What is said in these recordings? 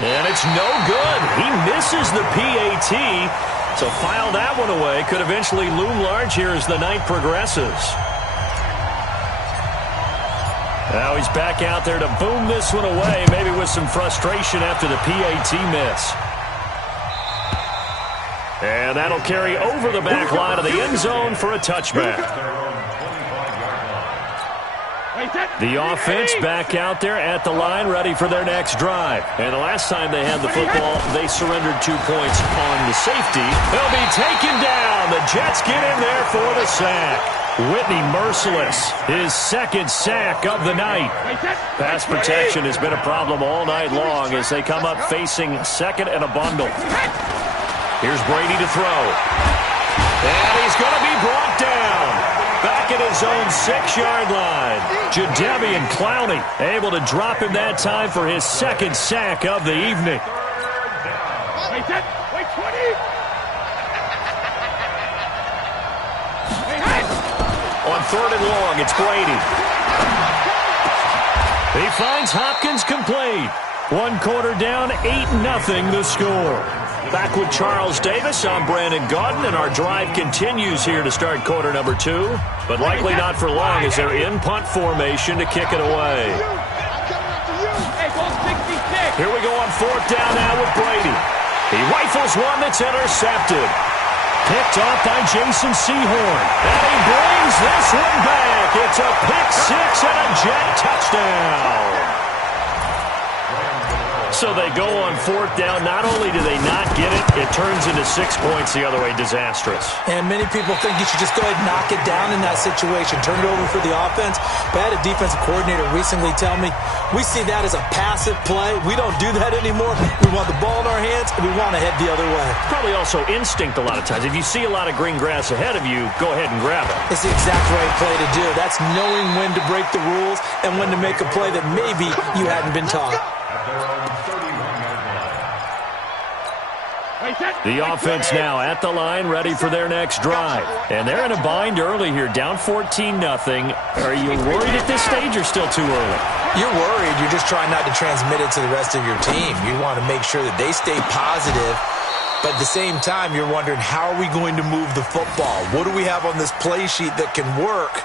And it's no good. He misses the PAT. So file that one away. Could eventually loom large here as the night progresses. Now he's back out there to boom this one away, maybe with some frustration after the PAT miss. And that'll carry over the back line of the end zone for a touchback. The offense back out there at the line, ready for their next drive. And the last time they had the football, they surrendered 2 points on the safety. They'll be taken down. The Jets get in there for the sack. Whitney Merciless, his second sack of the night. Pass protection has been a problem all night long as they come up facing second and a bundle. Here's Brady to throw. And he's going to be brought down. Back at his own 6-yard line. Jadeveon Clowney able to drop him that time for his second sack of the evening. Wait, 20. On 3rd and long, it's Brady. He finds Hopkins complete. 1 quarter down, 8-0 the score. Back with Charles Davis, I'm Brandon Gaudin, and our drive continues here to start quarter number 2, but likely not for long as they're in punt formation to kick it away. Here we go on 4th down now with Brady. He rifles one that's intercepted. Picked off by Jason Sehorn. And he brings this one back. It's a pick 6 and a Jet touchdown. So they go on 4th down. Not only do they not get it, it turns into 6 points the other way. Disastrous. And many people think you should just go ahead and knock it down in that situation. Turn it over for the offense. But I had a defensive coordinator recently tell me, we see that as a passive play. We don't do that anymore. We want the ball in our hands, and we want to head the other way. Probably also instinct a lot of times. If you see a lot of green grass ahead of you, go ahead and grab it. It's the exact right play to do. That's knowing when to break the rules and when to make a play that maybe you hadn't been taught. The offense now at the line, ready for their next drive. And they're in a bind early here, down 14-0. Are you worried at this stage or still too early? You're worried. You're just trying not to transmit it to the rest of your team. You want to make sure that they stay positive. But at the same time, you're wondering, how are we going to move the football? What do we have on this play sheet that can work?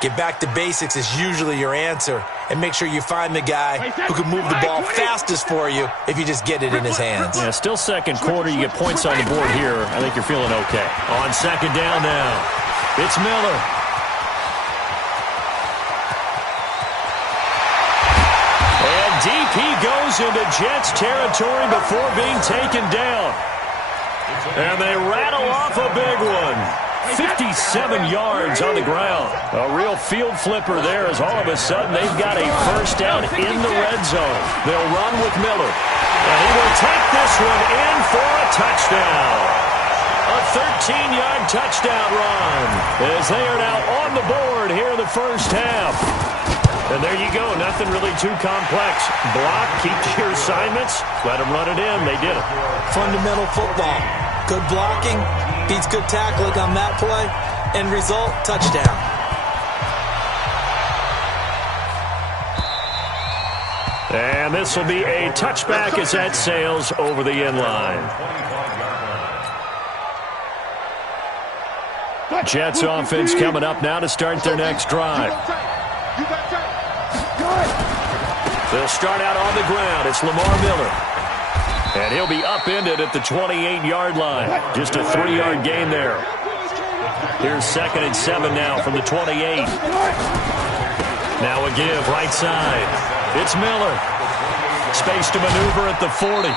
Get back to basics is usually your answer. And make sure you find the guy who can move the ball fastest for you if you just get it in his hands. Yeah, still second quarter. You get points on the board here. I think you're feeling okay. On 2nd down now, it's Miller. And deep he goes into Jets territory before being taken down. And they rattle off a big one. 57 yards on the ground. A real field flipper there as all of a sudden they've got a first down in the red zone. They'll run with Miller. And he will take this one in for a touchdown. A 13-yard touchdown run as they are now on the board here in the first half. And there you go. Nothing really too complex. Block, keep to your assignments, let them run it in. They did it. Fundamental football. Good blocking beats good tackling on that play. End result, touchdown. And this will be a touchback as that sails over the end line. Jets offense coming up now to start their next drive. They'll start out on the ground. It's Lamar Miller. And he'll be upended at the 28-yard line. Just a 3-yard gain there. Here's 2nd and 7 now from the 28. Now a give right side. It's Miller. Space to maneuver at the 40.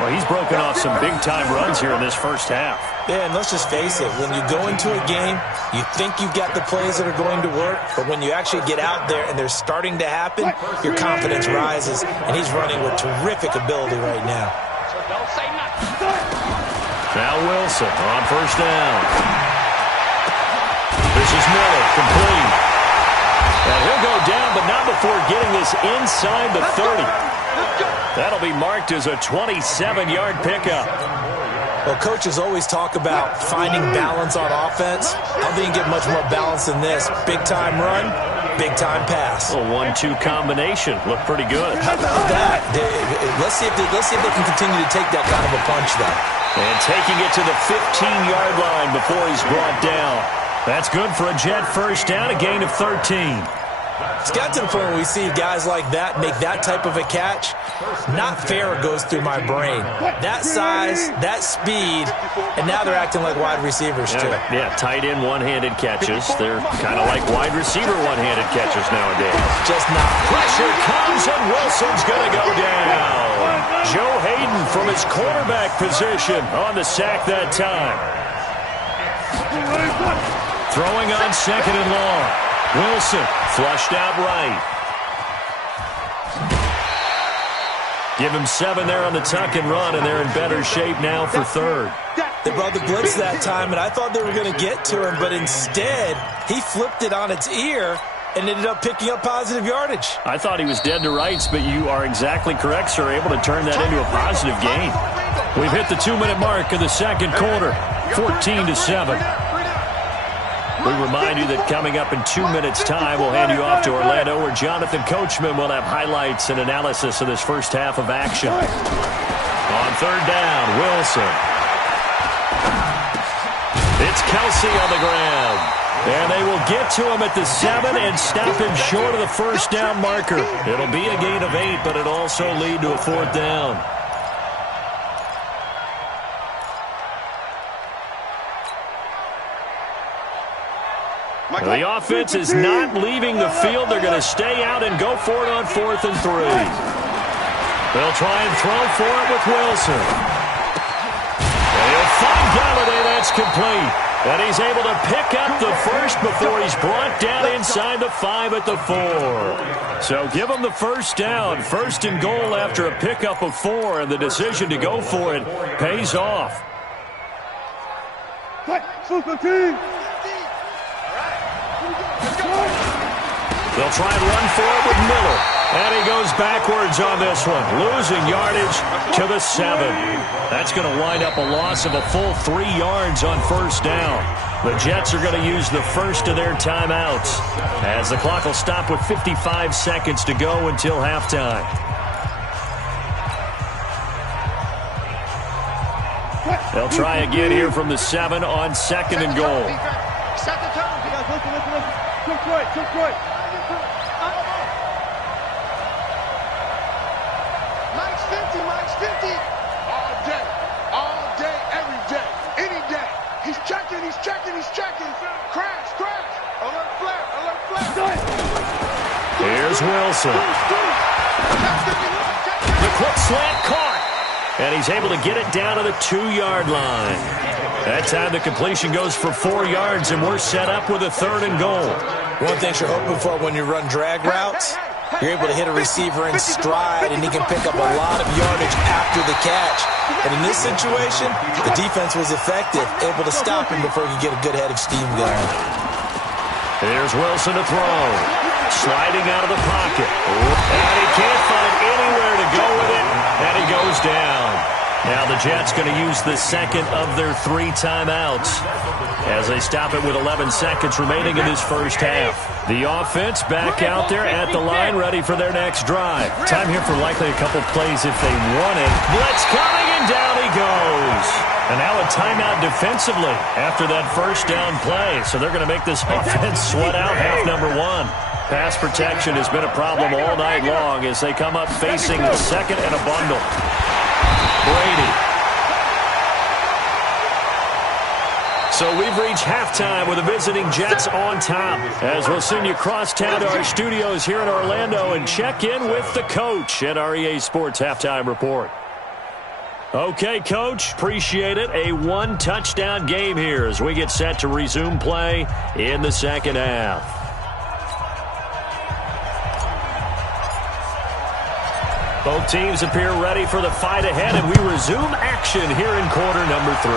Well, he's broken off some big-time runs here in this first half. Yeah, and let's just face it. When you go into a game, you think you've got the plays that are going to work, but when you actually get out there and they're starting to happen, your confidence rises, and he's running with terrific ability right now. Now Wilson on first down. This is Miller, complete. And he'll go down, but not before getting this inside the 30. That'll be marked as a 27-yard pickup. Well, coaches always talk about finding balance on offense. I don't think you can get much more balance than this. Big-time run, Big-time pass. A 1-2 combination. Looked pretty good. How about that? Let's see if they can continue to take that kind of a punch, though. And taking it to the 15-yard line before he's brought down. That's good for a Jet first down, a gain of 13. It's got to the point where we see guys like that make that type of a catch. Not fair goes through my brain. That size, that speed, and now they're acting like wide receivers too. Yeah, tight end one-handed catches. They're kind of like wide receiver one-handed catches nowadays. Just not. Pressure comes and Wilson's going to go down. Joe Hayden from his quarterback position on the sack that time. Throwing on second and long. Wilson flushed out right. Give him 7 there on the tuck and run, and they're in better shape now for third. They brought the blitz that time, and I thought they were going to get to him, but instead he flipped it on its ear and ended up picking up positive yardage. I thought he was dead to rights, but you are exactly correct, sir. Able to turn that into a positive gain. We've hit the 2-minute mark of the second quarter, 14-7. We remind you that coming up in 2 minutes' time, we'll hand you off to Orlando, where Jonathan Coachman will have highlights and analysis of this first half of action. On third down, Wilson. It's Kelsey on the ground. And they will get to him at the 7 and stop him short of the first down marker. It'll be a gain of 8, but it'll also lead to a fourth down. The offense is not leaving the field. They're going to stay out and go for it on 4th and 3. They'll try and throw for it with Wilson. And he'll find Galladay. That's complete. And he's able to pick up the first before he's brought down inside the 5 at the 4. So give him the first down. First and goal after a pickup of 4. And the decision to go for it pays off. They'll try and run for it with Miller. And he goes backwards on this one, losing yardage to the 7. That's going to wind up a loss of a full 3 yards on first down. The Jets are going to use the first of their timeouts, as the clock will stop with 55 seconds to go until halftime. They'll try again here from the 7 on second and goal. Set the tone. You guys listen. Detroit. Mike's 50. All day, every day, any day. He's checking. Crash. Alert flat. Here's Wilson. The quick slant caught. And he's able to get it down to the 2-yard line. That time the completion goes for 4 yards, and we're set up with a 3rd and goal. One thing you're hoping for when you run drag routes, you're able to hit a receiver in stride, and he can pick up a lot of yardage after the catch. And in this situation, the defense was effective, able to stop him before he could get a good head of steam going. Here's Wilson to throw. Sliding out of the pocket. And he can't find anywhere to go with it, and he goes down. Now the Jets going to use the second of their 3 timeouts as they stop it with 11 seconds remaining in this first half. The offense back out there at the line, ready for their next drive. Time here for likely a couple plays if they want it. Blitz coming, and down he goes. And now a timeout defensively after that first down play. So they're going to make this offense sweat out half number 1. Pass protection has been a problem all night long as they come up facing a second and a bundle. Brady. So we've reached halftime with the visiting Jets on top, as we'll send you across town to our studios here in Orlando and check in with the coach at our EA Sports Halftime Report. Okay, Coach, appreciate it. A 1-touchdown game here as we get set to resume play in the second half. Both teams appear ready for the fight ahead, and we resume action here in quarter number 3.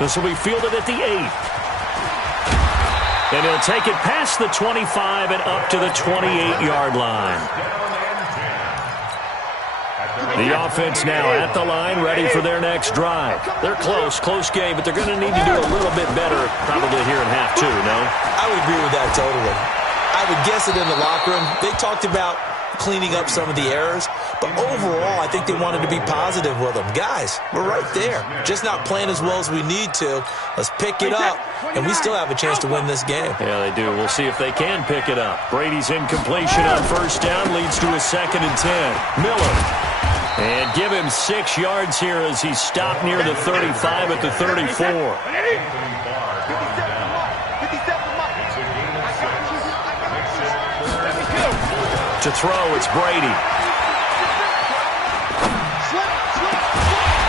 This will be fielded at the 8. And he'll take it past the 25 and up to the 28-yard line. The offense now at the line, ready for their next drive. They're close game, but they're going to need to do a little bit better probably here in half two, no? I would agree with that totally. I would guess it in the locker room. They talked about cleaning up some of the errors, but overall, I think they wanted to be positive with them. Guys, we're right there. Just not playing as well as we need to. Let's pick it up, and we still have a chance to win this game. Yeah, they do. We'll see if they can pick it up. Brady's incompletion on first down leads to a 2nd and 10. Miller. And give him 6 yards here as he's stopped near the 35 at the 34. To throw, it's Brady.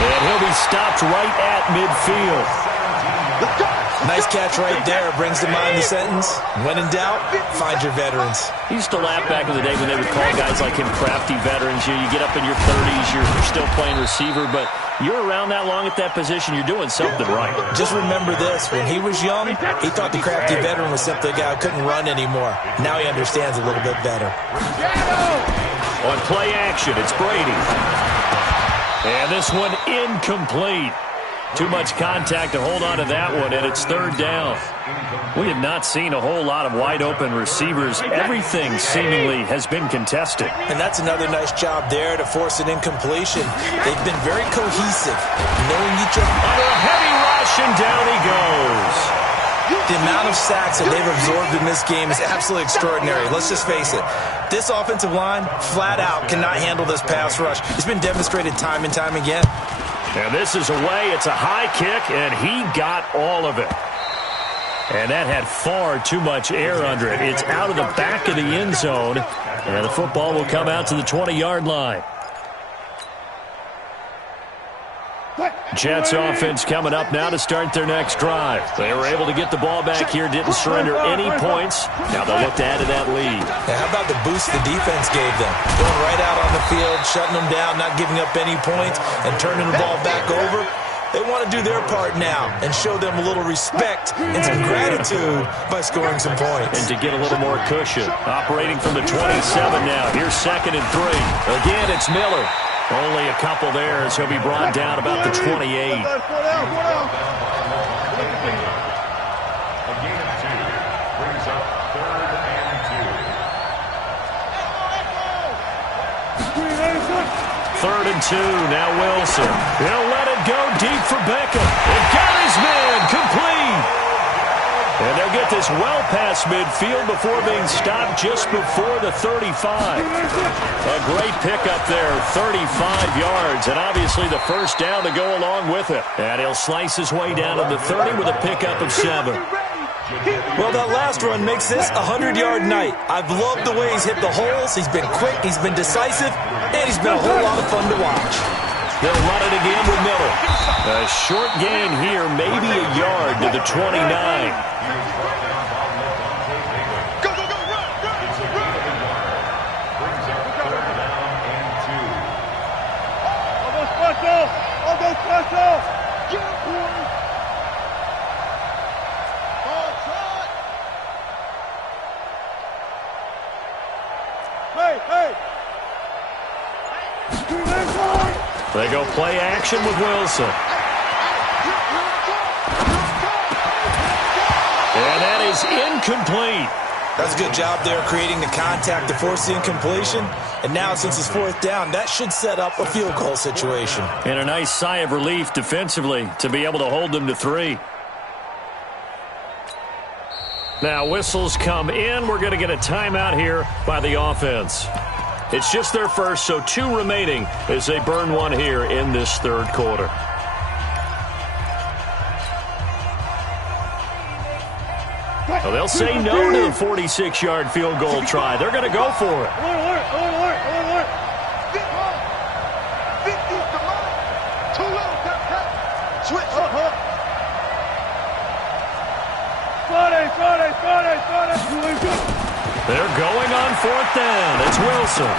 And he'll be stopped right at midfield. Nice catch right there. Brings to mind the sentence, when in doubt, find your veterans. He used to laugh back in the day when they would call guys like him crafty veterans. You get up in your 30s, you're still playing receiver, but you're around that long at that position, you're doing something right. Just remember this. When he was young, he thought the crafty veteran was simply a guy who couldn't run anymore. Now he understands a little bit better. On play action, it's Brady. And this one incomplete. Too much contact to hold on to that one, and it's 3rd down. We have not seen a whole lot of wide-open receivers. Everything seemingly has been contested. And that's another nice job there to force an incompletion. They've been very cohesive, knowing each other. Under a heavy rush, and down he goes. The amount of sacks that they've absorbed in this game is absolutely extraordinary. Let's just face it. This offensive line, flat out, cannot handle this pass rush. It's been demonstrated time and time again. And this is away. It's a high kick, and he got all of it. And that had far too much air under it. It's out of the back of the end zone, and the football will come out to the 20-yard line. Jets offense coming up now to start their next drive. They were able to get the ball back here, didn't surrender any points. Now they'll look to add to that lead. Yeah, how about the boost the defense gave them? Going right out on the field, shutting them down, not giving up any points, and turning the ball back over. They want to do their part now and show them a little respect and some gratitude by scoring some points. And to get a little more cushion. Operating from the 27 now. Here's 2nd and 3. Again, it's Miller. Only a couple there as he'll be brought down about the 28. Third and 2, now Wilson. He'll let it go deep for Beckham. It got his man complete. And they'll get this well past midfield before being stopped just before the 35. A great pickup there, 35 yards, and obviously the first down to go along with it. And he'll slice his way down to the 30 with a pickup of 7. Well, that last run makes this a 100-yard night. I've loved the way he's hit the holes. He's been quick, he's been decisive, and he's been a whole lot of fun to watch. They'll run it again with Miller. A short gain here, maybe a yard to the 29. They go play action with Wilson. And that is incomplete. That's a good job there creating the contact to force the incompletion. And now since it's 4th down, that should set up a field goal situation. And a nice sigh of relief defensively to be able to hold them to 3. Now whistles come in. We're going to get a timeout here by the offense. It's just their first, so 2 remaining as they burn one here in this 3rd quarter. Well, they'll say no to the 46-yard field goal try. They're going to go for it. They're going on 4th down. It's Wilson.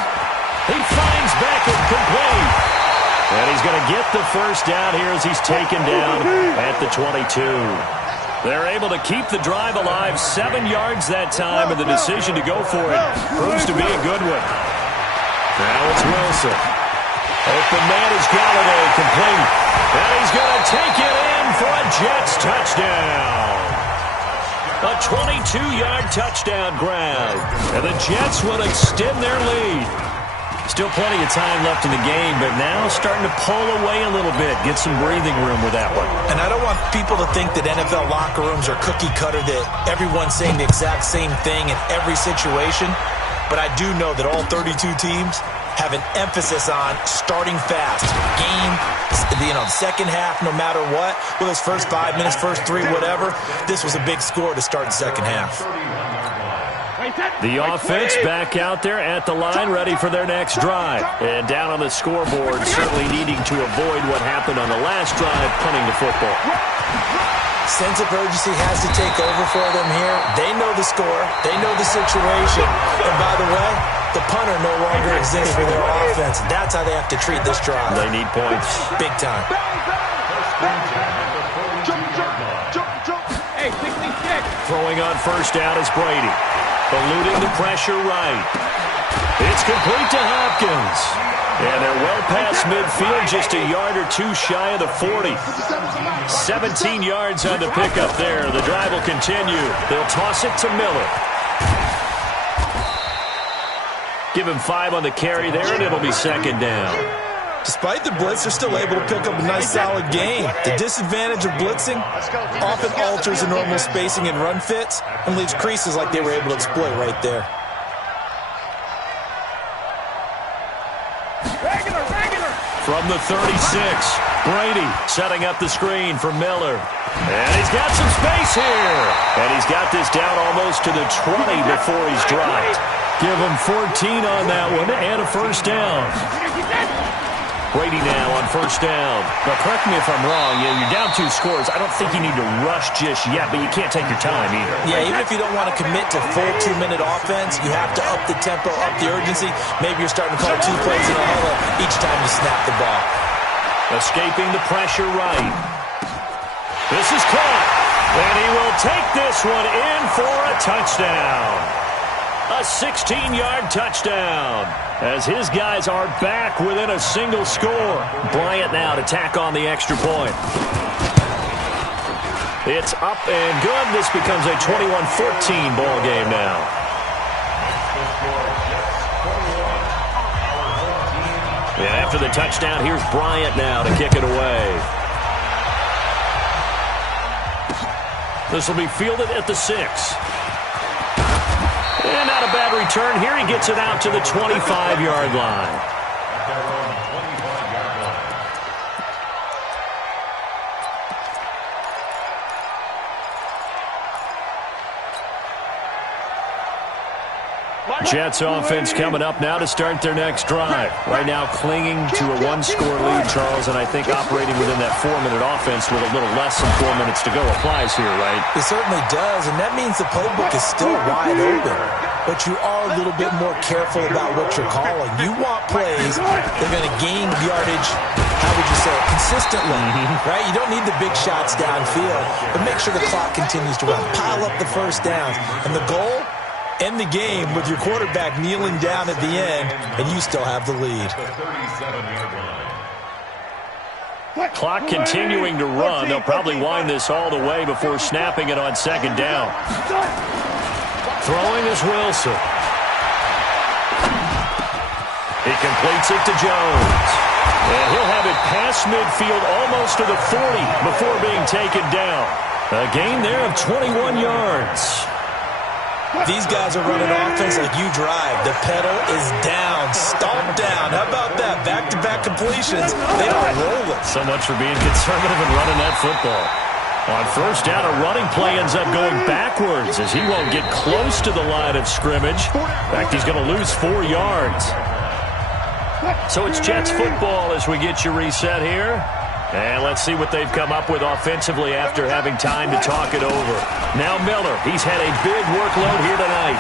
He finds Beckham complete. And he's going to get the first down here as he's taken down at the 22. They're able to keep the drive alive, 7 yards that time, and the decision to go for it proves to be a good one. Now it's Wilson. Open man is Galladay, complete. And he's going to take it in for a Jets touchdown. A 22-yard touchdown grab. And the Jets will extend their lead. Still plenty of time left in the game, but now starting to pull away a little bit. Get some breathing room with that one. And I don't want people to think that NFL locker rooms are cookie cutter, that everyone's saying the exact same thing in every situation. But I do know that all 32 teams have an emphasis on starting fast. Game, second half, no matter what. Well, those first 5 minutes, first 3, whatever. This was a big score to start the second half. The offense back out there at the line, ready for their next drive. And down on the scoreboard, certainly needing to avoid what happened on the last drive, punting the football. Sense of urgency has to take over for them here. They know the score. They know the situation. And by the way, the punter no longer exists for their offense. That's how they have to treat this drive. They need points. Big time. Throwing on first down is Brady. Eluding the pressure right. It's complete to Hopkins. And they're well past midfield, just a yard or two shy of the 40. 17 yards on the pickup there. The drive will continue. They'll toss it to Miller. Give him 5 on the carry there, and it'll be second down. Despite the blitz, they're still able to pick up a nice, solid gain. The disadvantage of blitzing often alters the normal spacing and run fits and leaves creases like they were able to exploit right there. From the 36, Brady setting up the screen for Miller. And he's got some space here. And he's got this down almost to the 20 before he's dropped. Give him 14 on that one and a first down. Brady now on first down. Now, correct me if I'm wrong. You're down 2 scores. I don't think you need to rush just yet, but you can't take your time either. Yeah, even if you don't want to commit to full 2-minute offense, you have to up the tempo, up the urgency. Maybe you're starting to call 2 plays in a huddle each time you snap the ball. Escaping the pressure right. This is caught. And he will take this one in for a touchdown. A 16-yard touchdown as his guys are back within a single score. Bryant now to tack on the extra point. It's up and good. This becomes a 21-14 ball game now. And after the touchdown, here's Bryant now to kick it away. This will be fielded at the 6. And not a bad return here. He gets it out to the 25-yard line. Jets offense coming up now to start their next drive. Right now clinging to a 1-score lead, Charles, and I think operating within that 4-minute offense with a little less than 4 minutes to go applies here, right? It certainly does, and that means the playbook is still wide open. But you are a little bit more careful about what you're calling. You want plays that are going to gain yardage, how would you say it, consistently, right? You don't need the big shots downfield, but make sure the clock continues to run. Pile up the first downs. And the goal? End the game with your quarterback kneeling down at the end, and you still have the lead. Clock continuing to run. They'll probably wind this all the way before snapping it on second down. Throwing is Wilson. He completes it to Jones. And he'll have it past midfield almost to the 40 before being taken down. A gain there of 21 yards. These guys are running offense like you drive. The pedal is down, stomped down. How about that? Back-to-back completions. They are rolling. So much for being conservative and running that football. On first down, a running play ends up going backwards as he won't get close to the line of scrimmage. In fact, he's going to lose 4 yards. So it's Jets football as we get you reset here. And let's see what they've come up with offensively after having time to talk it over. Now Miller, he's had a big workload here tonight.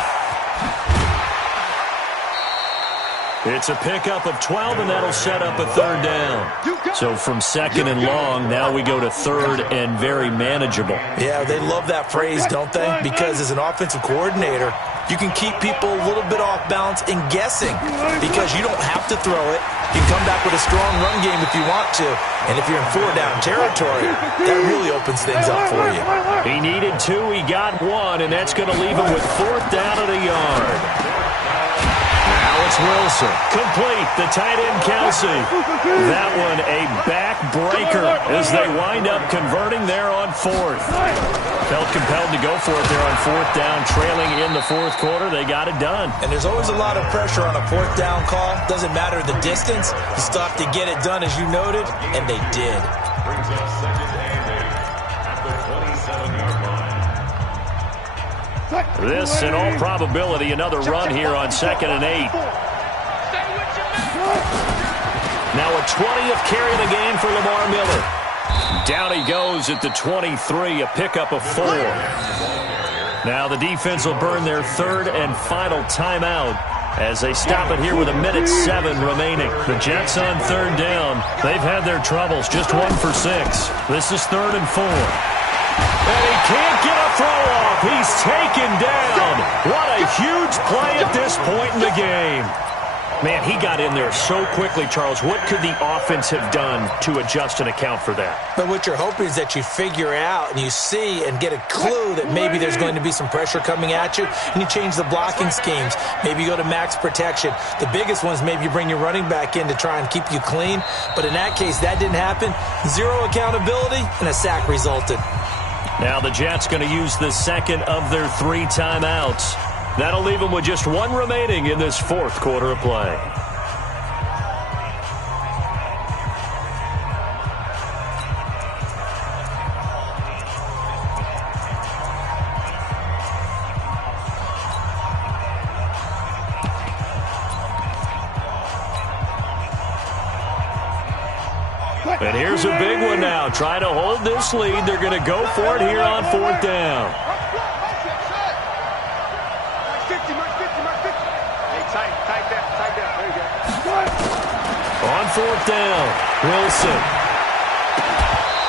It's a pickup of 12, and that'll set up a third down. So from second and long, now we go to third and very manageable. Yeah, they love that phrase, don't they? Because as an offensive coordinator, you can keep people a little bit off balance and guessing because you don't have to throw it. You can come back with a strong run game if you want to. And if you're in 4-down territory, that really opens things up for you. He needed 2, he got 1, and that's going to leave him with 4th down at a yard. Now it's Wilson. Complete, the tight end Kelsey. That one a backbreaker as they wind up converting there on 4th. Felt compelled to go for it there on 4th down, trailing in the 4th quarter. They got it done. And there's always a lot of pressure on a 4th down call. Doesn't matter the distance. You still have to get it done, as you noted, and they did. Brings up 2nd and 8 at the 27-yard line. This, in all probability, another run here on 2nd and 8. Now a 20th carry of the game for Lamar Miller. Down he goes at the 23, a pickup of 4. Now the defense will burn their 3rd and final timeout as they stop it here with 1:07 remaining. The Jets on 3rd down. They've had their troubles, just 1 for 6. This is 3rd and 4. And he can't get a throw off. He's taken down. What a huge play at this point in the game. Man, he got in there so quickly, Charles. What could the offense have done to adjust and account for that? But what you're hoping is that you figure out and you see and get a clue that maybe there's going to be some pressure coming at you, and you change the blocking schemes. Maybe you go to max protection. The biggest one is maybe you bring your running back in to try and keep you clean. But in that case, that didn't happen. 0 accountability, and a sack resulted. Now the Jets going to use the 2nd of their 3 timeouts. That'll leave them with just 1 remaining in this 4th quarter of play. And here's a big one now. Trying to hold this lead. They're going to go for it here on 4th down. On 4th down, Wilson.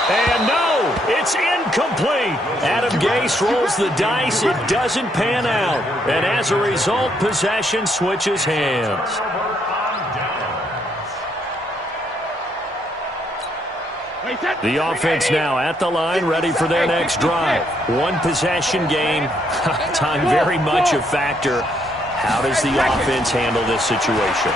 And no, it's incomplete. Adam Gase rolls the dice. It doesn't pan out. And as a result, possession switches hands. The offense now at the line, ready for their next drive. 1 possession game. Time very much a factor. How does the offense handle this situation?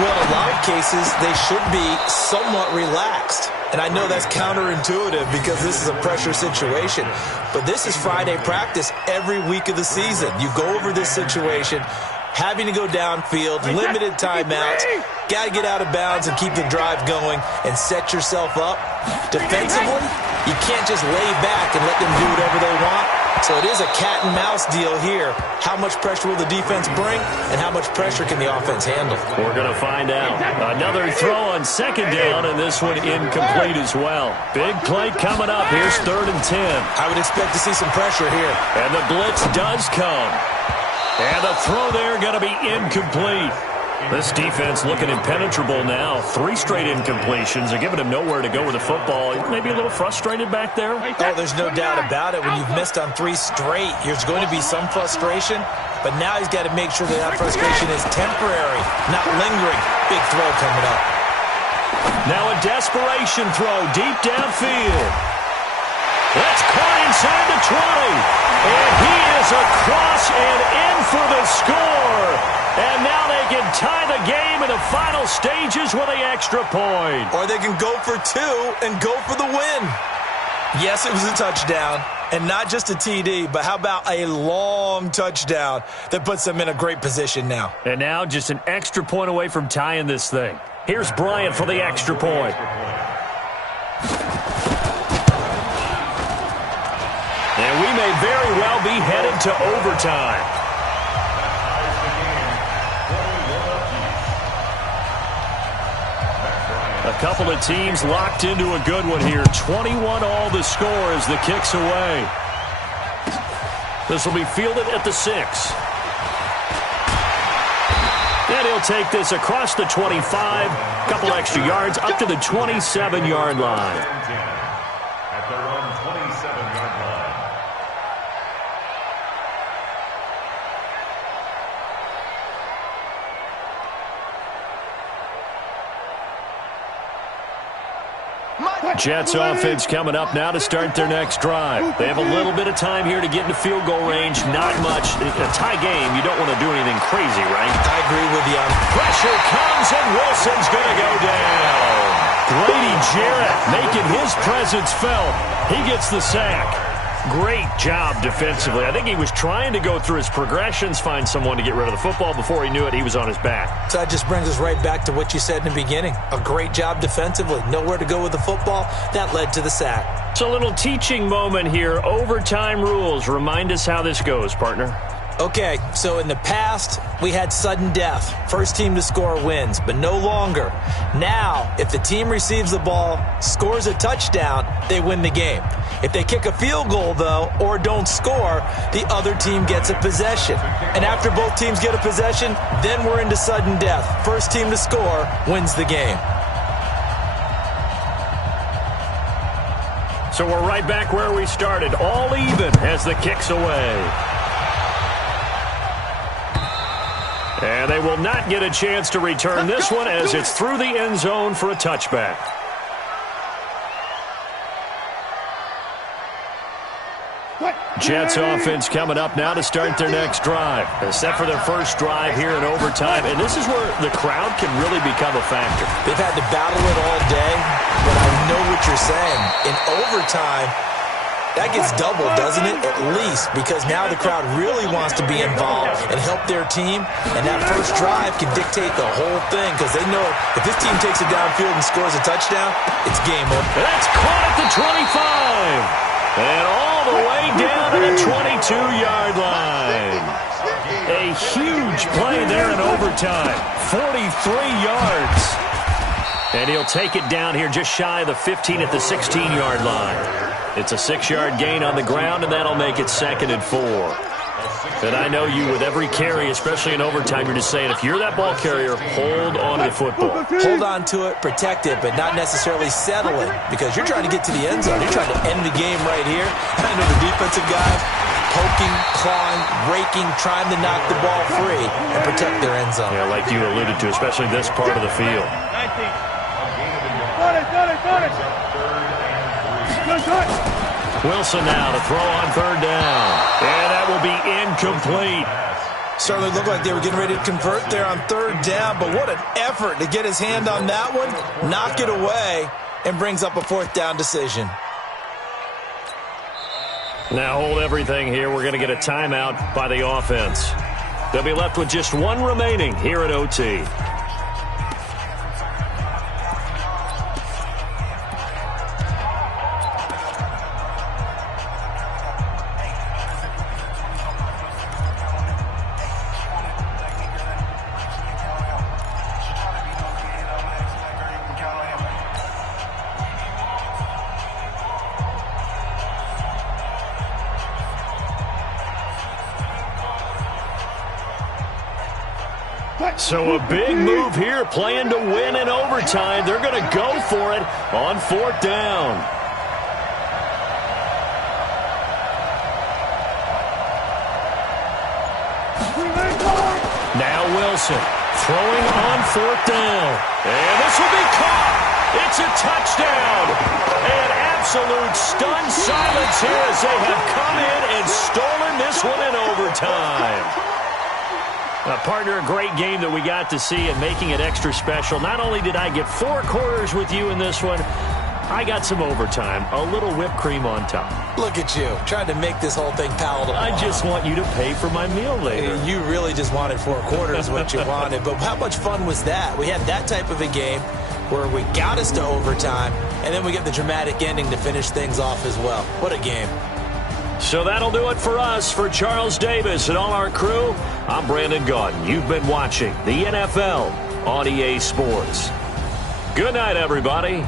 Well, in a lot of cases, they should be somewhat relaxed. And I know that's counterintuitive because this is a pressure situation. But this is Friday practice every week of the season. You go over this situation, having to go downfield, limited timeouts, got to get out of bounds and keep the drive going and set yourself up. Defensively, you can't just lay back and let them do whatever they want. So it is a cat and mouse deal here. How much pressure will the defense bring, and how much pressure can the offense handle? We're going to find out. Another throw on 2nd down, and this one incomplete as well. Big play coming up. Here's 3rd and 10. I would expect to see some pressure here. And the blitz does come. And the throw there going to be incomplete. This defense looking impenetrable now. 3 straight incompletions. They're giving him nowhere to go with the football. Maybe a little frustrated back there. Oh, there's no doubt about it. When you've missed on 3 straight, there's going to be some frustration. But now he's got to make sure that frustration is temporary, not lingering. Big throw coming up. Now a desperation throw deep downfield. That's caught inside the 20. And he is across and in for the score. And now they can tie the game in the final stages with an extra point. Or they can go for 2 and go for the win. Yes, it was a touchdown. And not just a TD, but how about a long touchdown that puts them in a great position now. And now just an extra point away from tying this thing. Here's Bryant for the extra point. And we may very well be headed to overtime. A couple of teams locked into a good one here. 21 all the score as the kick's away. This will be fielded at the 6. And he'll take this across the 25. A couple extra yards up to the 27-yard line. At their own 27-yard line. Jets offense coming up now to start their next drive. They have a little bit of time here to get into field goal range. Not much. A tie game, you don't want to do anything crazy, right? I agree with you. Pressure comes, and Wilson's going to go down. Grady Jarrett making his presence felt. He gets the sack. Great job defensively. I think he was trying to go through his progressions, find someone to get rid of the football. Before he knew it, he was on his back. So that just brings us right back to what you said in the beginning. A great job defensively. Nowhere to go with the football. That led to the sack. It's a little teaching moment here. Overtime rules. Remind us how this goes, partner. Okay, so in the past, we had sudden death. First team to score wins, but no longer. Now, if the team receives the ball, scores a touchdown, they win the game. If they kick a field goal, though, or don't score, the other team gets a possession. And after both teams get a possession, then we're into sudden death. First team to score wins the game. So we're right back where we started, all even as the kick's away. And they will not get a chance to return this one as it's through the end zone for a touchback. Jets offense coming up now to start their next drive. They're set for their first drive here in overtime, and this is where the crowd can really become a factor. They've had to battle it all day, but I know what you're saying. In overtime, that gets doubled, doesn't it? At least, because now the crowd really wants to be involved and help their team, and that first drive can dictate the whole thing because they know if this team takes it downfield and scores a touchdown, it's game over. That's caught at the 25. And all the way down to the 22-yard line. A huge play there in overtime. 43 yards. And he'll take it down here just shy of the 15 at the 16-yard line. It's a 6-yard gain on the ground, and that'll make it 2nd and 4. And I know you, with every carry, especially in overtime, you're just saying, if you're that ball carrier, hold on to the football. Hold on to it, protect it, but not necessarily settle it, because you're trying to get to the end zone. You're trying to end the game right here. I know the defensive guys poking, clawing, raking, trying to knock the ball free and protect their end zone. Yeah, like you alluded to, especially this part of the field. Wilson now to throw on 3rd down. And that will be incomplete. Certainly looked like they were getting ready to convert there on 3rd down, but what an effort to get his hand on that one, knock it away, and brings up a 4th down decision. Now hold everything here. We're going to get a timeout by the offense. They'll be left with just one remaining here at OT. So a big move here, playing to win in overtime. They're going to go for it on 4th down. Now Wilson throwing on 4th down. And this will be caught. It's a touchdown. And absolute stunned silence here as they have come in and stolen this one in overtime. Partner, a great game that we got to see and making it extra special. Not only did I get 4 quarters with you in this one, I got some overtime, a little whipped cream on top. Look at you, trying to make this whole thing palatable. I just want you to pay for my meal later. You really just wanted 4 quarters what you wanted, but how much fun was that? We had that type of a game where we got us to overtime, and then we get the dramatic ending to finish things off as well. What a game. So that'll do it for us. For Charles Davis and all our crew, I'm Brandon Gaudin. You've been watching the NFL on EA Sports. Good night, everybody.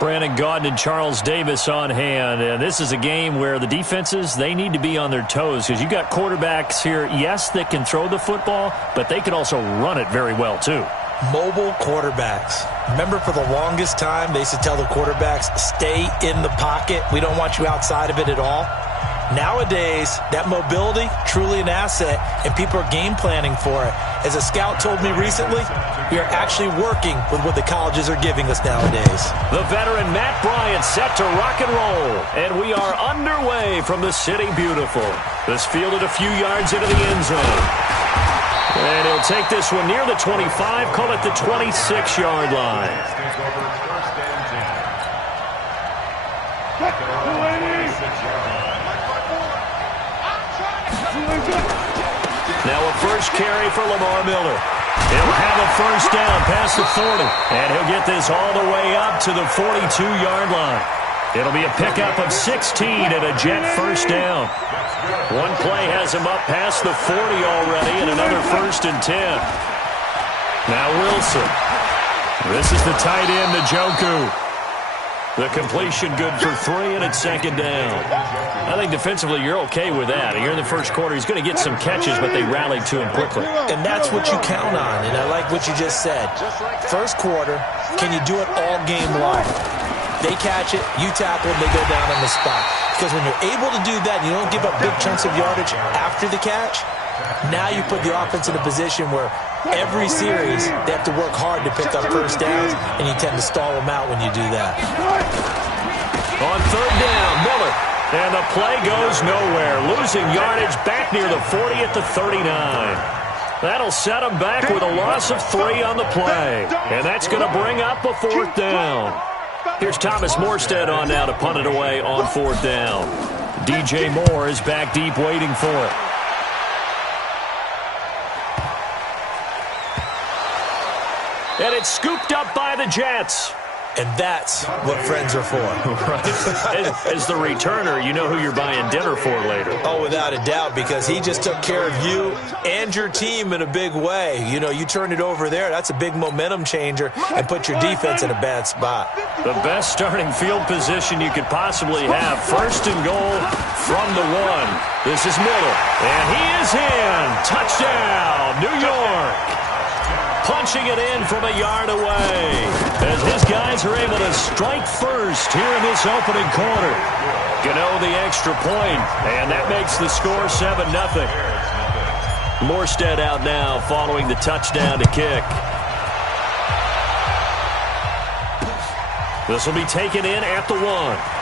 Brandon Gaudin and Charles Davis on hand. And this is a game where the defenses, they need to be on their toes because you've got quarterbacks here, yes, that can throw the football, but they can also run it very well too. Mobile quarterbacks. Remember, for the longest time, they used to tell the quarterbacks, stay in the pocket. We don't want you outside of it at all. Nowadays, that mobility, truly an asset, and people are game planning for it. As a scout told me recently, we are actually working with what the colleges are giving us nowadays. The veteran Matt Bryant set to rock and roll, and we are underway from the City Beautiful. This fielded a few yards into the end zone. And he'll take this one near the 25, call it the 26-yard line. Now a first carry for Lamar Miller. He'll have a first down past the 40, and he'll get this all the way up to the 42-yard line. It'll be a pickup of 16 and a Jet first down. One play has him up past the 40 already, and another 1st and 10. Now Wilson. This is the tight end, Njoku. The completion good for 3, and it's 2nd down. I think defensively you're okay with that. You're in the first quarter. He's going to get some catches, but they rallied to him quickly. And that's what you count on, and I like what you just said. First quarter, can you do it all game long? They catch it, you tackle it, they go down on the spot. Because when you're able to do that, you don't give up big chunks of yardage after the catch, now you put the offense in a position where every series they have to work hard to pick up first downs, and you tend to stall them out when you do that. On 3rd down, Miller. And the play goes nowhere. Losing yardage back near the 40 at the 39. That'll set him back with a loss of 3 on the play. And that's going to bring up a 4th down. Here's Thomas Morstead on now to punt it away on 4th down. DJ Moore is back deep waiting for it. And it's scooped up by the Jets. And that's what friends are for. Right. As the returner, you know who you're buying dinner for later. Oh, without a doubt, because he just took care of you and your team in a big way. You know, you turn it over there, that's a big momentum changer, and put your defense in a bad spot. The best starting field position you could possibly have. 1st and goal from the 1. This is Miller, and he is in. Touchdown, New York. Punching it in from a yard away as his guys are able to strike first here in this opening quarter. Gano the extra point, and that makes the score 7-0. Morstead out now following the touchdown to kick. This will be taken in at the 1.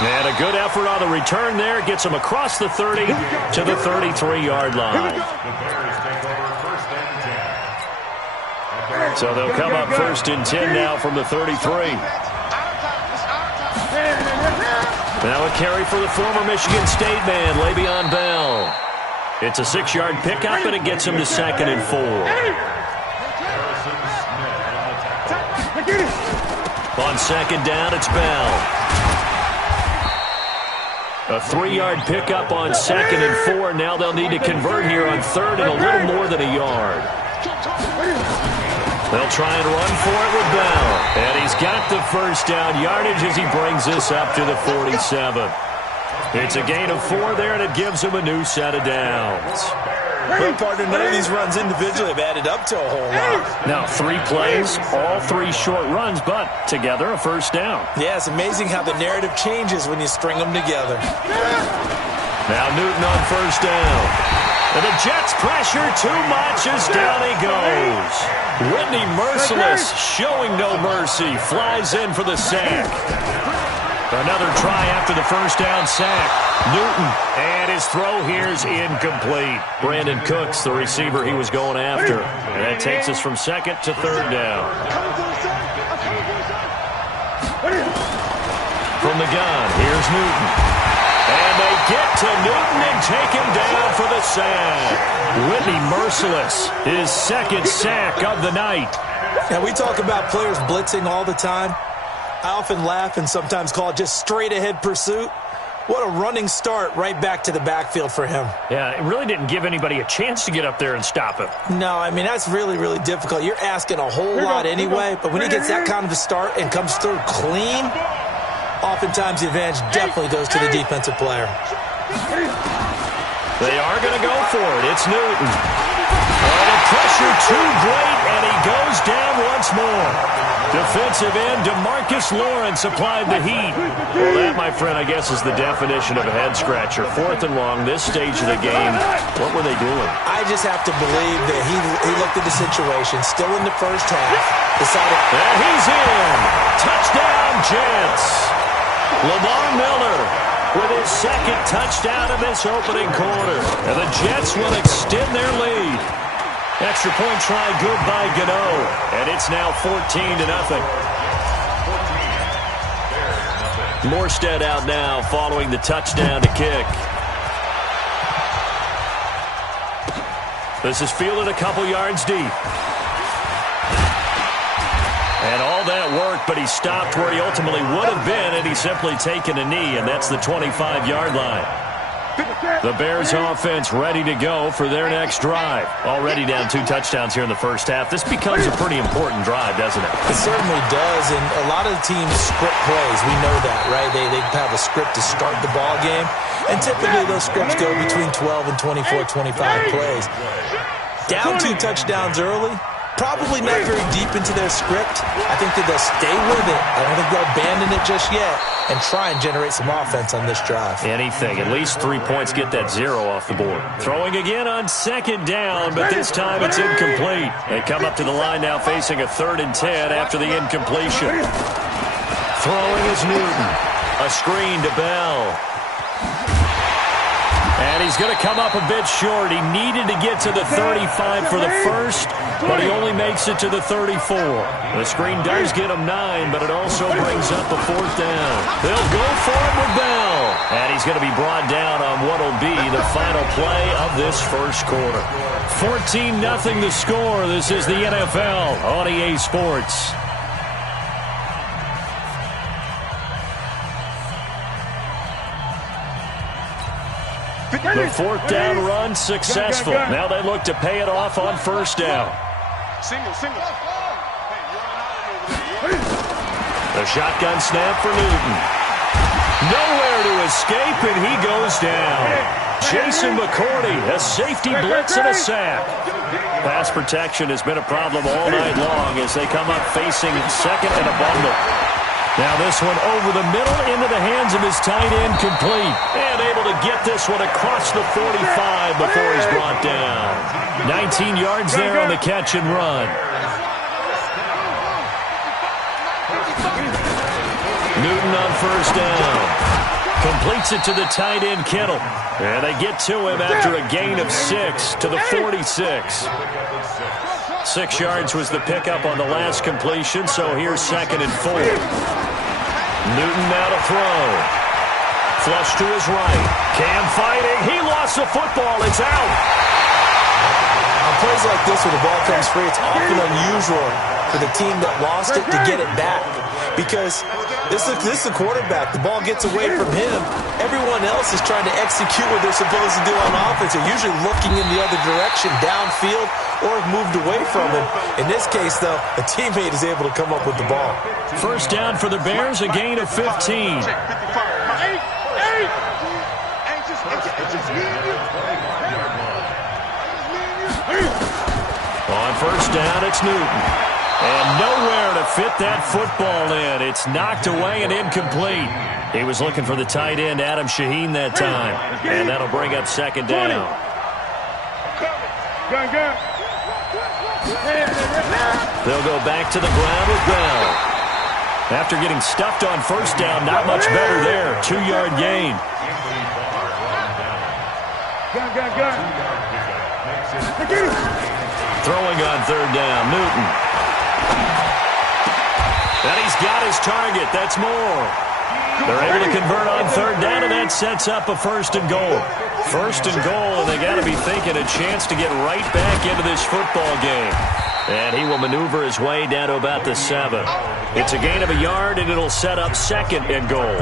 And a good effort on the return there. Gets him across the 30 to the 33-yard line. So they'll come up 1st and 10 now from the 33. Now a carry for the former Michigan State man, Le'Veon Bell. It's a 6-yard pickup, and it gets him to 2nd and 4. On 2nd down, it's Bell. A 3-yard pickup on 2nd and 4. Now they'll need to convert here on 3rd and a little more than a yard. They'll try and run for it with Bell. And he's got the first down yardage as he brings this up to the 47. It's a gain of 4 there, and it gives him a new set of downs. Well, partner, none of these runs individually have added up to a whole lot. Now 3 plays, all 3 short runs, but together a first down. Yeah, it's amazing how the narrative changes when you string them together. Now Newton on first down. And the Jets pressure too much as down he goes. Whitney Merciless showing no mercy. Flies in for the sack. Another try after the first down sack. Newton, and his throw here is incomplete. Brandon Cooks, the receiver he was going after. And that takes us from 2nd to 3rd down. From the gun, here's Newton. And they get to Newton and take him down for the sack. Whitney Merciless, his 2nd sack of the night. Now, we talk about players blitzing all the time. I often laugh and sometimes call it just straight-ahead pursuit. What a running start right back to the backfield for him. Yeah, it really didn't give anybody a chance to get up there and stop him. No, I mean, that's really, really difficult. You're asking a whole lot anyway, but when he gets that kind of a start and comes through clean, oftentimes the advantage definitely goes to the defensive player. They are going to go for it. It's Newton. Oh, the pressure too great, and he goes down once more. Defensive end DeMarcus Lawrence applied the heat. Well, that, my friend, I guess is the definition of a head-scratcher. 4th and long, this stage of the game. What were they doing? I just have to believe that he looked at the situation, still in the first half, decided... And he's in. Touchdown, Jets. Lamar Miller with his second touchdown in this opening quarter. And the Jets will extend their lead. Extra point try good by Gano. And it's now 14-0. Morstead out now following the touchdown to kick. This is fielded a couple yards deep. And all that work, but he stopped where he ultimately would have been, and he's simply taken a knee, and that's the 25-yard line. The Bears offense ready to go for their next drive. Already down 2 touchdowns here in the first half. This becomes a pretty important drive, doesn't it? It certainly does, and a lot of the teams script plays. We know that, right? They have a script to start the ball game, and typically those scripts go between 12 and 24, 25 plays. Down 2 touchdowns early, probably not very deep into their script. I think that they'll stay with it. I don't think they'll abandon it just yet and try and generate some offense on this drive. Anything. At least 3 points get that 0 off the board. Throwing again on 2nd down, but this time it's incomplete. They come up to the line now facing a 3rd and 10 after the incompletion. Throwing is Newton. A screen to Bell. And he's going to come up a bit short. He needed to get to the 35 for the first, but he only makes it to the 34. The screen does get him 9, but it also brings up a 4th down. They'll go for it with Bell. And he's going to be brought down on what will be the final play of this first quarter. 14-0 the score. This is the NFL on EA Sports. The 4th down run successful. Now they look to pay it off on 1st down. The shotgun snap for Newton. Nowhere to escape, and he goes down. Jason McCourty, a safety blitz and a sack. Pass protection has been a problem all night long as they come up facing 2nd and a bundle. Now this one over the middle into the hands of his tight end, complete. And able to get this one across the 45 before he's brought down. 19 yards there on the catch and run. Newton on 1st down. Completes it to the tight end, Kittle. And they get to him after a gain of 6 to the 46. 6 yards was the pickup on the last completion, so here's 2nd and 4. Newton now to throw. Flush to his right. Cam fighting. He lost the football. It's out. On plays like this where the ball comes free, it's often unusual for the team that lost it to get it back. Because this is the quarterback. The ball gets away from him. Everyone else is trying to execute what they're supposed to do on offense. They're usually looking in the other direction, downfield, or have moved away from him. In this case, though, a teammate is able to come up with the ball. 1st down for the Bears, a gain of 15. On 1st down, it's Newton. And nowhere to fit that football in. It's knocked away and incomplete. He was looking for the tight end, Adam Shaheen, that time. And that'll bring up 2nd down. They'll go back to the ground with Bell. After getting stuffed on 1st down, not much better there. 2-yard gain. Throwing on 3rd down, Newton. And he's got his target. That's more. They're able to convert on 3rd down, and that sets up a 1st and goal. 1st and goal, and they got to be thinking a chance to get right back into this football game. And he will maneuver his way down to about the 7. It's a gain of a yard, and it'll set up 2nd and goal.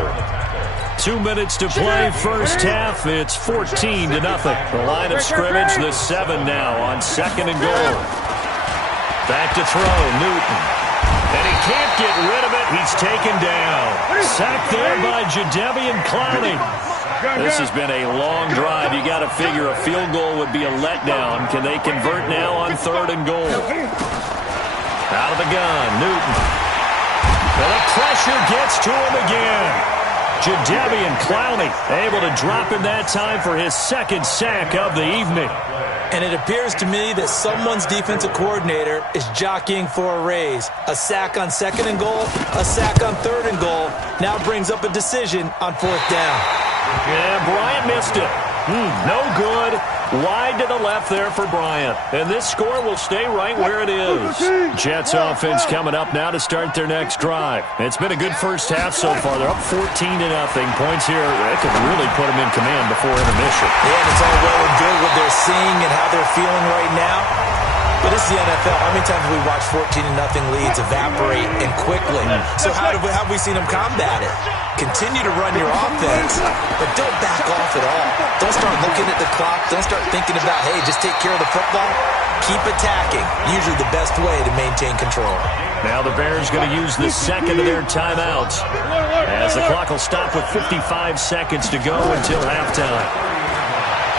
2 minutes to play first half. It's 14-0. The line of scrimmage, the 7 now on 2nd and goal. Back to throw, Newton. And he can't get rid of it. He's taken down. Sacked there by Jadeveon Clowney. This has been a long drive. You got to figure a field goal would be a letdown. Can they convert now on 3rd and goal? Out of the gun, Newton. And the pressure gets to him again. Jadeveon Clowney able to drop him that time for his 2nd sack of the evening. And it appears to me that someone's defensive coordinator is jockeying for a raise. A sack on 2nd and goal, a sack on 3rd and goal, now brings up a decision on 4th down. Yeah, Bryant missed it. No good. Wide to the left there for Bryant. And this score will stay right where it is. Jets offense coming up now to start their next drive. It's been a good first half so far. They're up 14-0. Points here, they could really put them in command before intermission. Yeah, and it's all well and good what they're seeing and how they're feeling right now. But this is the NFL. How many times have we watched 14-0 leads evaporate and quickly? So how have we seen them combat it? Continue to run your offense, but don't back off at all. Don't start looking at the clock. Don't start thinking about, hey, just take care of the football. Keep attacking. Usually the best way to maintain control. Now the Bears going to use the 2nd of their timeouts as the clock will stop with 55 seconds to go until halftime.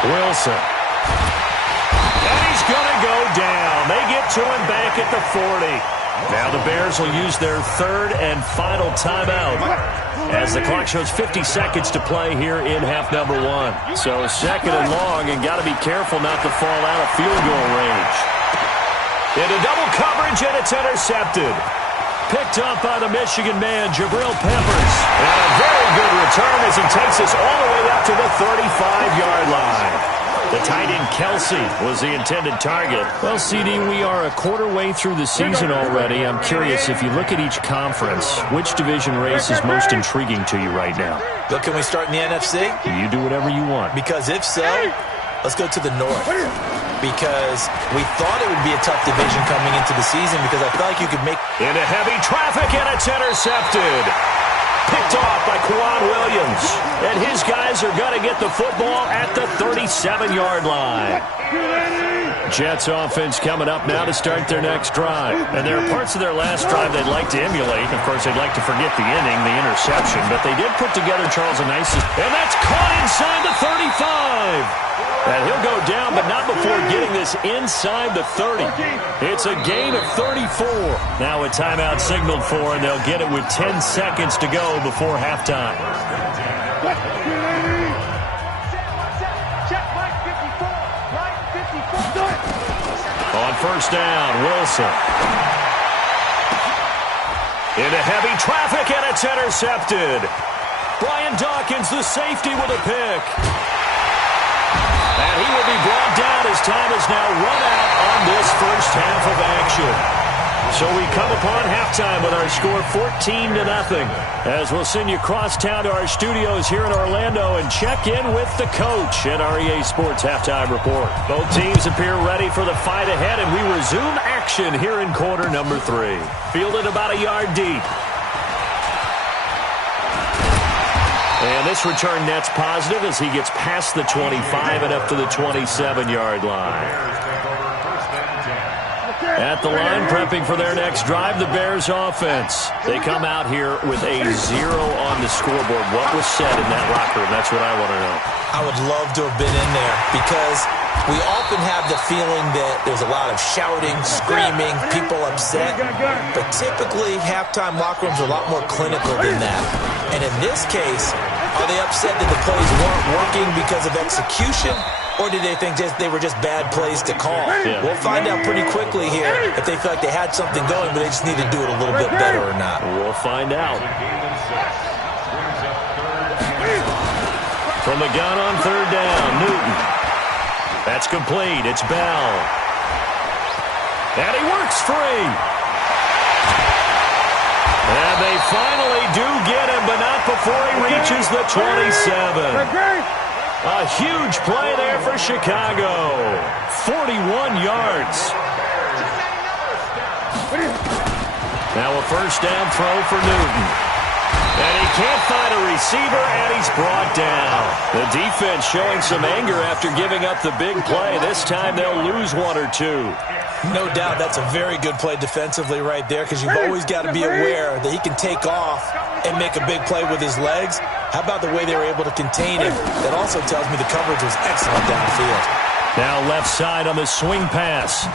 Wilson. And he's going to go down. They get to him back at the 40. Now the Bears will use their 3rd and final timeout as the clock shows 50 seconds to play here in half number 1. So 2nd and long, and got to be careful not to fall out of field goal range. Into double coverage, and it's intercepted. Picked up by the Michigan man, Jabril Peppers. And a very good return as he takes us all the way up to the 35-yard line. The tight end Kelsey was the intended target. Well, CD, we are a quarter way through the season already. I'm curious, if you look at each conference, which division race is most intriguing to you right now? Look, can we start in the NFC? You do whatever you want. Because if so, let's go to the North. Because we thought it would be a tough division coming into the season because I felt like you could make... Into heavy traffic, and it's intercepted. Picked off by Quan Williams. And his guys are going to get the football at the 37-yard line. Jets offense coming up now to start their next drive. And there are parts of their last drive they'd like to emulate. Of course, they'd like to forget the inning, the interception. But they did put together Charles a nice... And that's caught inside the 35. And he'll go down, but not before getting this inside the 30. It's a gain of 34. Now a timeout signaled for, and they'll get it with 10 seconds to go before halftime. On 1st down, Wilson. Into heavy traffic, and it's intercepted. Brian Dawkins, the safety, with a pick. And he will be brought down as time is now run out on this first half of action. So we come upon halftime with our score 14-0. As we'll send you across town to our studios here in Orlando and check in with the coach at REA Sports Halftime Report. Both teams appear ready for the fight ahead, and we resume action here in quarter number 3. Fielded about a yard deep. And this return net's positive as he gets past the 25 and up to the 27-yard line. At the line, prepping for their next drive, the Bears offense. They come out here with a 0 on the scoreboard. What was said in that locker room? That's what I want to know. I would love to have been in there because we often have the feeling that there's a lot of shouting, screaming, people upset. But typically, halftime locker rooms are a lot more clinical than that. And in this case, are they upset that the plays weren't working because of execution? Or did they think they were just bad plays to call? Yeah. We'll find out pretty quickly here if they feel like they had something going, but they just need to do it a little bit better or not. We'll find out. From the gun on 3rd down, Newton. That's complete. It's Bell. And he works free. And they finally do get him, but not before he reaches the 27. A huge play there for Chicago. 41 yards. Now a 1st down throw for Newton. And he can't find a receiver, and he's brought down. The defense showing some anger after giving up the big play. This time they'll lose one or two. No doubt that's a very good play defensively right there, because you've always got to be aware that he can take off and make a big play with his legs. How about the way they were able to contain him? That also tells me the coverage was excellent downfield. Now left side on the swing pass.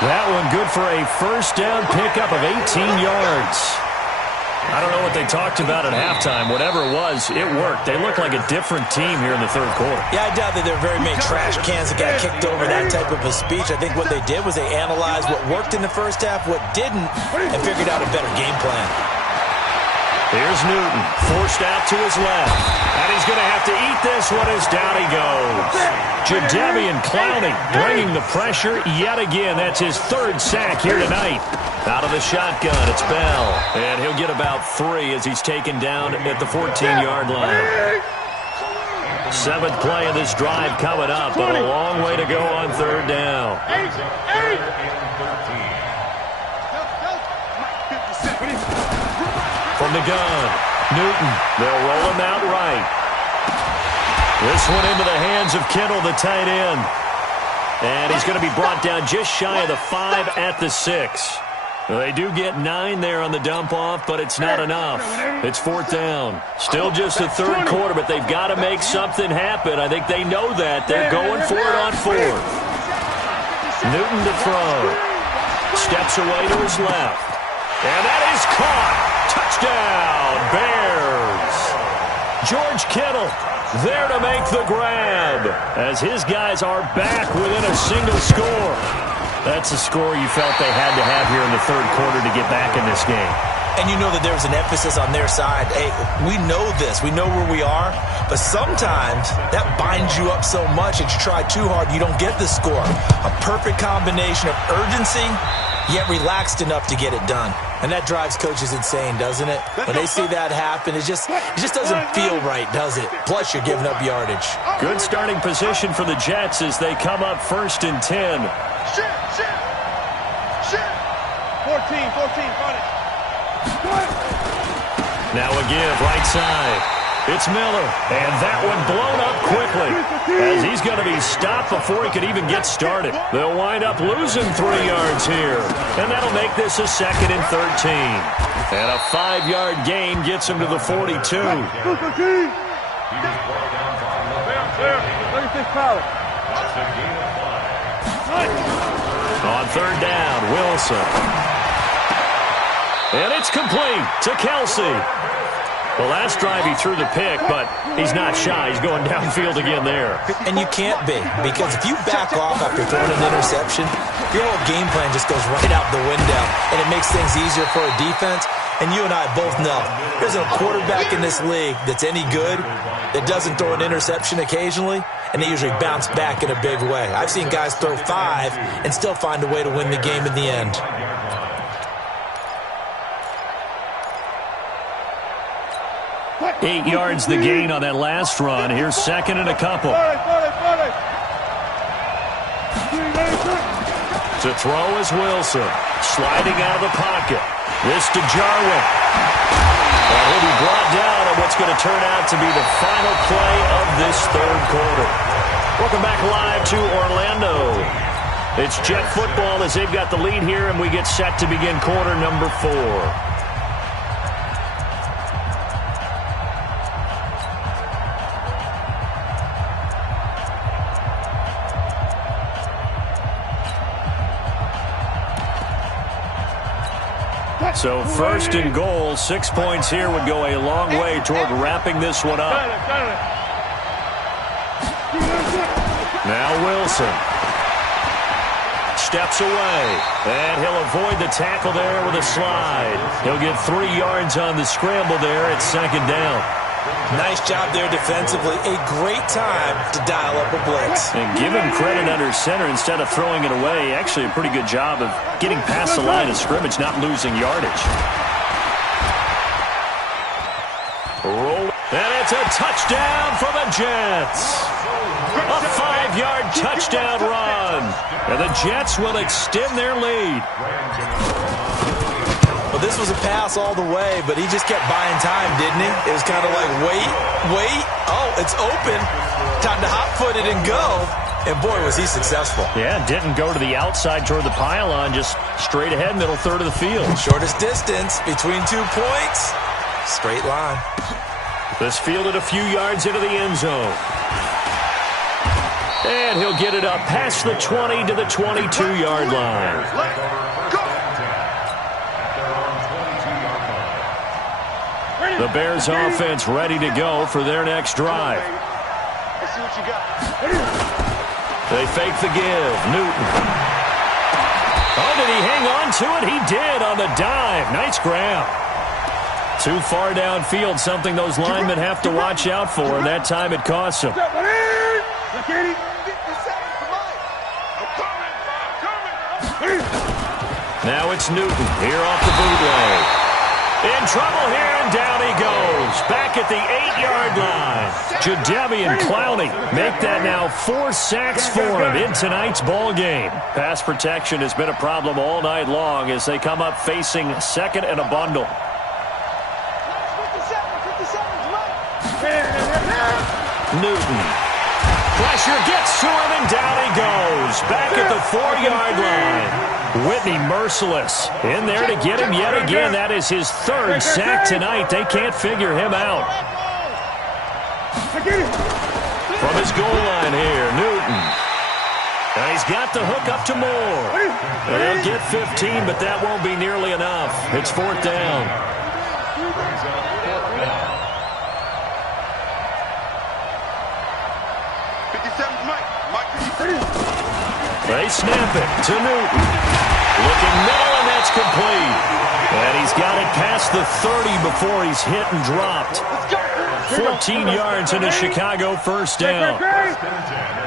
That one good for a first down pickup of 18 yards. I don't know what they talked about at halftime. Whatever it was, it worked. They look like a different team here in the third quarter. Yeah, I doubt that there are very many trash cans that got kicked over that type of a speech. I think what they did was they analyzed what worked in the first half, what didn't, and figured out a better game plan. Here's Newton, forced out to his left. And he's going to have to eat this one as down he goes. Jadeveon Clowney bringing the pressure yet again. That's his third sack here tonight. Out of the shotgun, it's Bell. And he'll get about 3 as he's taken down at the 14-yard line. 7th play of this drive coming up, but a long way to go on third down. From the gun, Newton. They'll roll him out right. This one into the hands of Kittle, the tight end. And he's going to be brought down just shy of the 5 at the 6. Well, they do get 9 there on the dump-off, but it's not enough. It's 4th down. Still just the third quarter, but they've got to make something happen. I think they know that. They're going for it on 4th. Newton to throw. Steps away to his left. And that is caught. Touchdown, Bears. George Kittle there to make the grab as his guys are back within a single score. That's a score you felt they had to have here in the third quarter to get back in this game. And you know that there was an emphasis on their side. Hey, we know this. We know where we are. But sometimes that binds you up so much that you try too hard, you don't get the score. A perfect combination of urgency, yet relaxed enough to get it done. And that drives coaches insane, doesn't it? When they see that happen, it just doesn't feel right, does it? Plus, you're giving up yardage. Good starting position for the Jets as they come up 1st and 10. 14, find it. Now again, right side. It's Miller, and that one blown up quickly as he's going to be stopped before he could even get started. They'll wind up losing 3 yards here, and that'll make this a 2nd and 13. And a 5-yard gain gets him to the 42. On 3rd down, Wilson. And it's complete to Kelsey. Well, last drive he threw the pick, but he's not shy. He's going downfield again there. And you can't be, because if you back off after throwing an interception, your whole game plan just goes right out the window, and it makes things easier for a defense. And you and I both know there's a quarterback in this league that's any good that doesn't throw an interception occasionally, and they usually bounce back in a big way. I've seen guys throw 5 and still find a way to win the game in the end. 8 yards the gain on that last run. Here's 2nd and a couple. To throw is Wilson. Sliding out of the pocket. This to Jarwin. And he'll be brought down on what's going to turn out to be the final play of this third quarter. Welcome back live to Orlando. It's Jet football as they've got the lead here, and we get set to begin quarter number 4. So 1st and goal, 6 points here would go a long way toward wrapping this one up. Now Wilson steps away, and he'll avoid the tackle there with a slide. He'll get 3 yards on the scramble there at 2nd down. Nice job there defensively. A great time to dial up a blitz. And give him credit under center instead of throwing it away. Actually a pretty good job of getting past the line of scrimmage, not losing yardage. Roll. And it's a touchdown for the Jets. A 5-yard touchdown run. And the Jets will extend their lead. Well, this was a pass all the way, but he just kept buying time, didn't he? It was kind of like, wait. Oh, it's open. Time to hot-foot it and go. And, boy, was he successful. Yeah, didn't go to the outside toward the pylon, just straight ahead, middle third of the field. Shortest distance between 2 points. Straight line. This fielded a few yards into the end zone. And he'll get it up past the 20 to the 22-yard line. The Bears offense ready to go for their next drive. Let's see what you got. They fake the give. Newton. Oh, did he hang on to it? He did on the dive. Nice grab. Too far downfield, something those linemen have to watch out for, and that time it costs them. Now it's Newton here off the bootleg. In trouble here, and down he goes. Back at the 8-yard line. Jadeveon Clowney make that now 4 sacks for him in tonight's ball game. Pass protection has been a problem all night long as they come up facing second and a bundle. Newton. Pressure gets to him, and down he goes. Back at the 4-yard line. Whitney Merciless in there to get him yet again. That is his 3rd sack tonight. They can't figure him out. From his goal line here, Newton. And he's got the hook up to Moore. And they'll get 15, but that won't be nearly enough. It's 4th down. They snap it to Newton. Looking middle, and that's complete. And he's got it past the 30 before he's hit and dropped. 14 yards and a Chicago first down.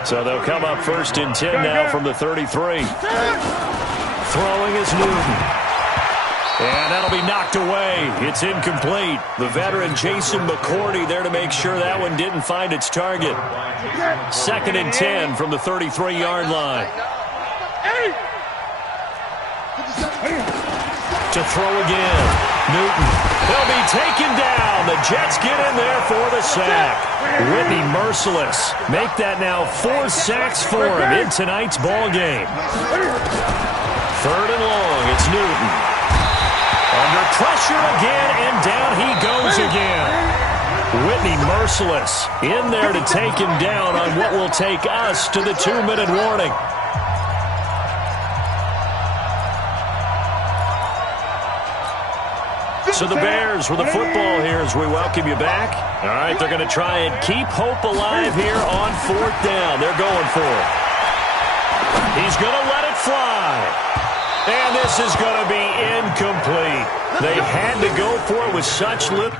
So they'll come up 1st and 10 now from the 33. Throwing is Newton. And that'll be knocked away. It's incomplete. The veteran Jason McCourty there to make sure that one didn't find its target. 2nd and 10 from the 33-yard line. To throw again. Newton. He'll be taken down. The Jets get in there for the sack. Whitney Merciless make that now 4 sacks for him in tonight's ball game. 3rd and long. It's Newton. Under pressure again, and down he goes again. Whitney Merciless in there to take him down on what will take us to the 2-minute warning. So the Bears with the football here as we welcome you back. All right, they're going to try and keep hope alive here on 4th down. They're going for it. He's going to let it fly. And this is going to be incomplete. They had to go for it with such little...